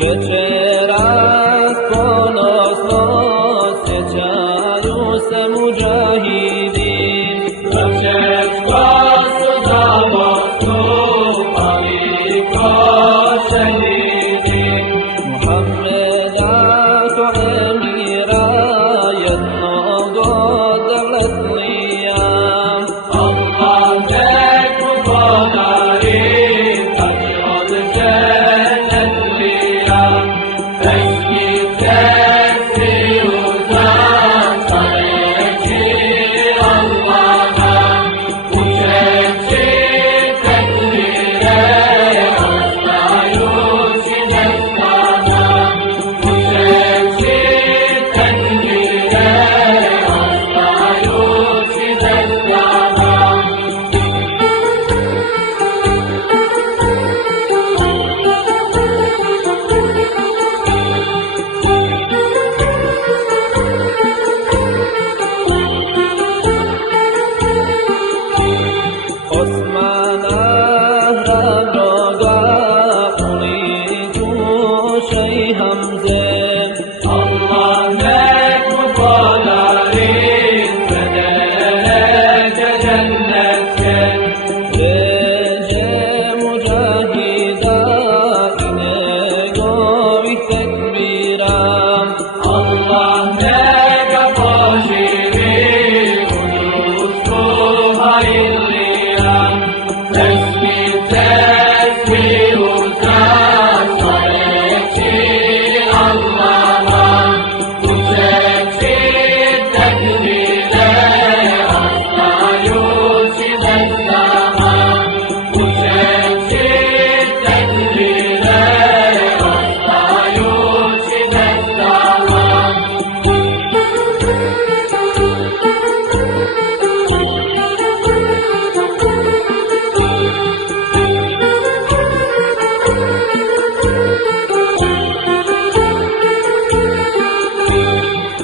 Večeras ponosno sjećaju se muđahidi, Vršečko su zastupali ko šehidi. Muhammeda ko emira jednog od devletlija, Allah nek mu podari tač od džennetlija.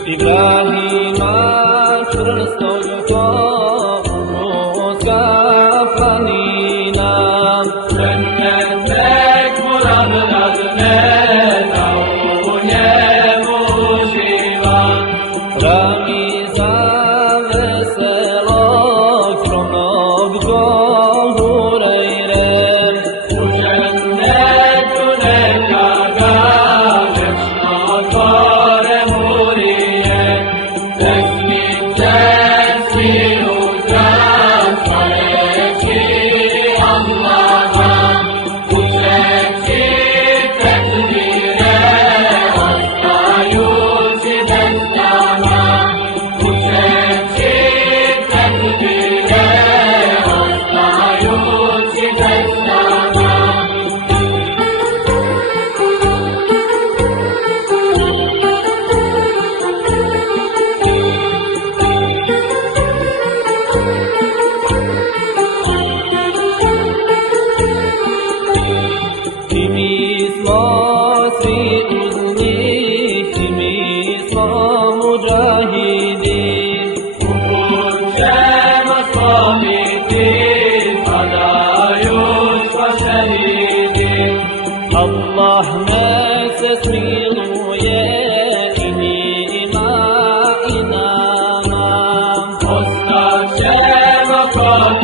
Ibrahima čvrstog poruka planina, džennetek mu nadne, da u njemu uživa. Rami za veselog skromnog Hureyre, u džennetu neka ga vječno tvore murije. Allah nek se smiluje i njima i nama. Ostaćemo kod